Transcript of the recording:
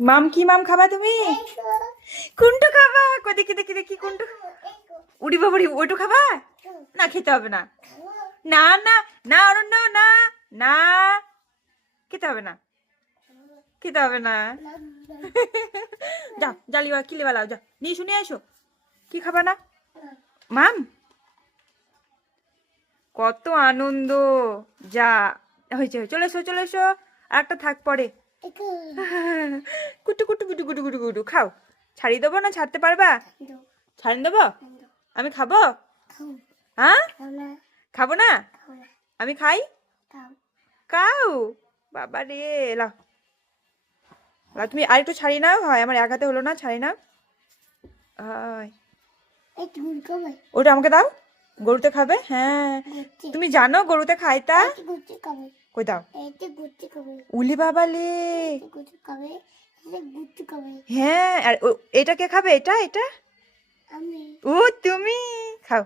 মাম কি মাম খাবা তুমি? কোনটা খাবা? কই দেখি দেখি দেখি কোনটা? উড়ি বাবারি ওইটু খাবা? না খেতে হবে না। না না না অরণ্য না না খেতে হবে না, খেতে হবে না। যাও জালিবা কিলে বালাও, যাও নিয়ে শুনে আসো। কি খাবা না মাম? কত আনন্দ! যা হয়েছে, চলে এসো চলে এসো, আর একটা থাক পরে। কুটু কুটু কুটু কুটু কুটু কুটু খাও। ছাড়িয়ে দেবো না ছাড়তে পারবা? ছাড়িয়ে দেবো? আমি খাবো? হ্যাঁ খাবো না? আমি খাই? কাউ বাবা রে, লাও লাও, তুমি আর একটু ছাড়িয়ে নাও। হয় আমার এক হাতে হলো না, ছাড়িয়ে নাও। হয় ওটা আমাকে দাও, গরুতে খাবে। হ্যাঁ তুমি জানো গরুতে খায় তা? কই দাও। উলি বাবা লে, হ্যাঁ আর এটা কে খাবে? এটা এটা ও তুমি খাও।